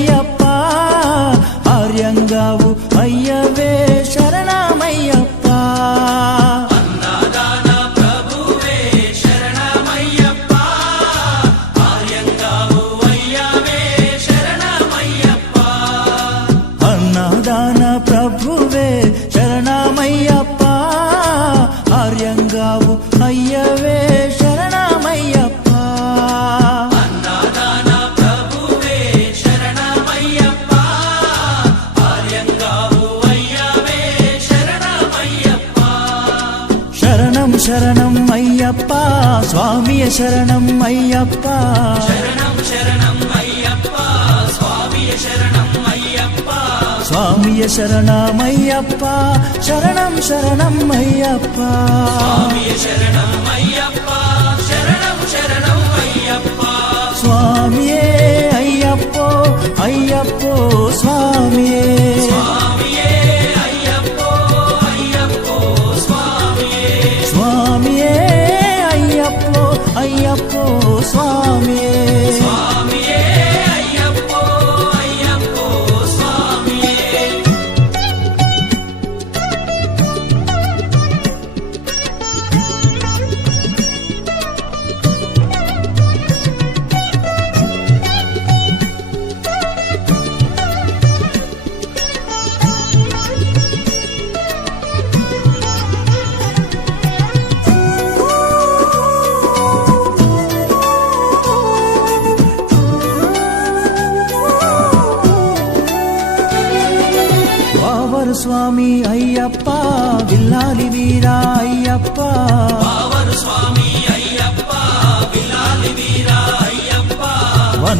ಅಯ್ಯಪ್ಪ ಆರ್ಯಂಗಾವು ಅಯ್ಯ சரணம் ஐயப்பா சுவாமிய சரணம் ஐயப்பா. சரணம் சரணம் ஐயப்பா சுவாமிய சரணம் ஐயப்பா சுவாமிய சரணம் ஐயப்பா சரணம் ஐயப்பா. சுவாமிய சரணம் ஐயப்போ ஐயப்போ சுவாமியே சுவாமியே.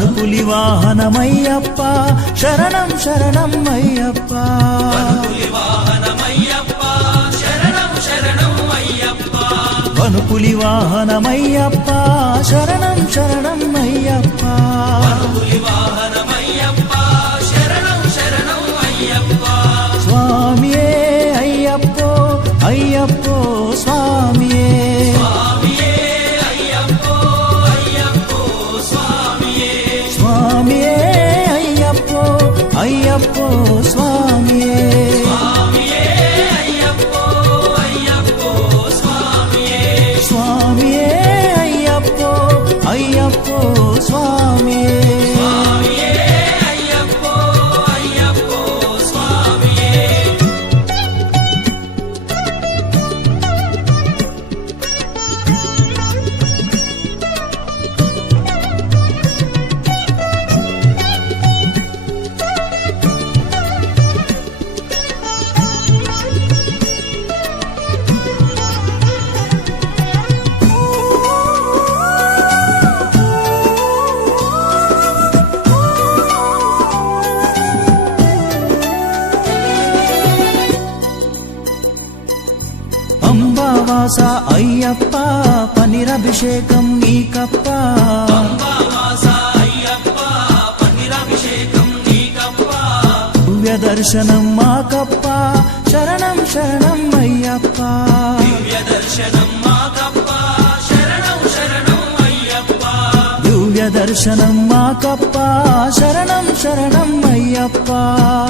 వనుపులి వాహనమయ్యప్ప. శరణం శరణం అయ్యప్ప. వనుపులి వాహనమయ్యప్ప. శరణం శరణం అయ్యప్ప. స్వామియే అయ్యప్పో అయ్యప్పో. amor. పన్నీరాభిషేకం నీకప్ప దివ్య దర్శనం మాకప్ప శరణం శరణం అయ్యప్ప. దివ్య దర్శనం మాకప్ప శరణం శరణం అయ్యప్ప. స్వామియే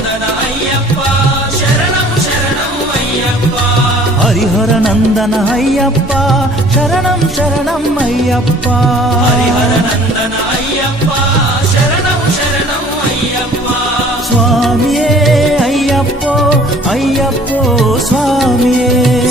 ஹரிஹர நந்தன ஐயப்பா. சரணம் சரணம் ஐயப்பா. ஹரிஹர நந்தன ஐயப்பா. சரணம் சரணம் ஐயப்பா. சுவாமியே ஐயப்போ ஐயப்போ சுவாமியே.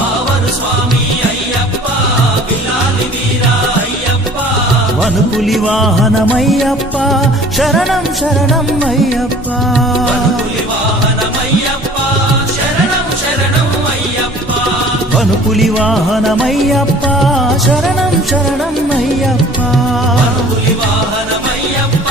వావరు స్వామి అయ్యప్ప విల్లాలి వీరా అయ్యప్ప. వనుపులి వాహనమయ్యప్ప శరణం శరణం అయ్యప్ప. వనుపులి వాహనమయ్యప్ప శరణం శరణం అయ్యప్ప. వాహనమయ్యప్ప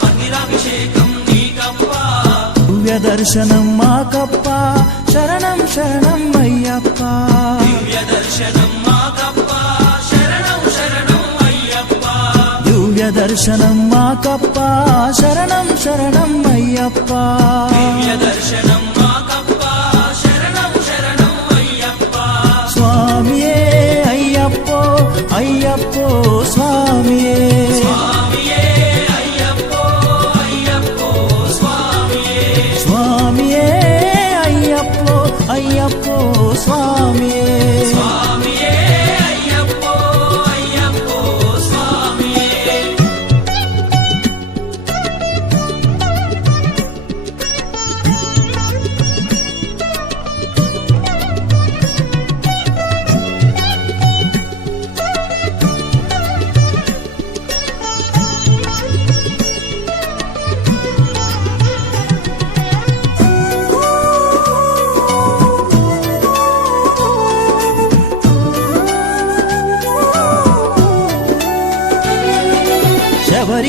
పనిరభిషేకం నీకప్ప దివ్య దర్శనం మాకప్ప శరణం శరణం అయ్యప్ప. దివ్య దర్శనం మాకప్ప శరణం శరణం అయ్యప్ప. దివ్య దర్శనం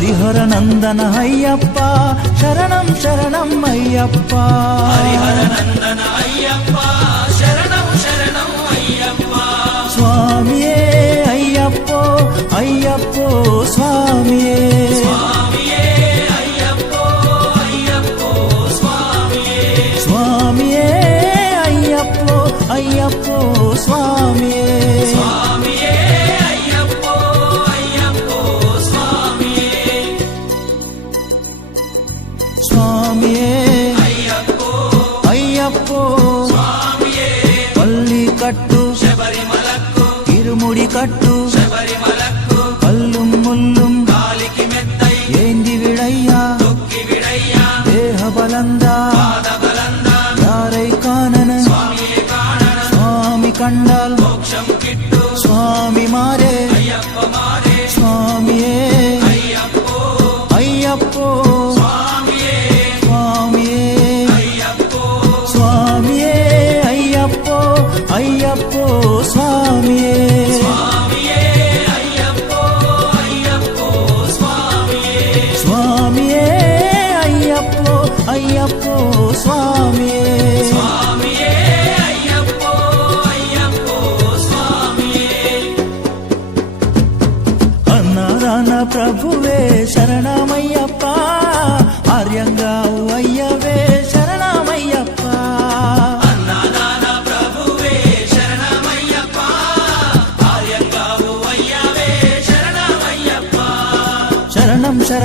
హరిహర నందన అయ్యప్ప. శరణం శరణం అయ్యప్ప. స్వామియే అయ్యప్పో అయ్యప్పో స్వామియే. స్వామియే స్వామి కండాల్. స్వామి మారే. స్వామియే. అయ్యప్పో.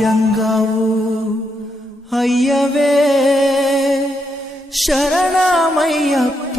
ಆದಿಯಂಗಾವು ಅಯ್ಯವೇ ಶರಣಮಯ್ಯಪ್ಪ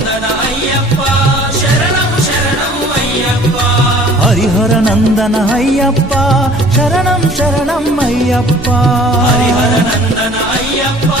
ஹரிஹர நந்தன ஐயப்பா. சரணம் சரணம் ஐயப்பா. ஹரிஹர நந்தன ஐயப்பா.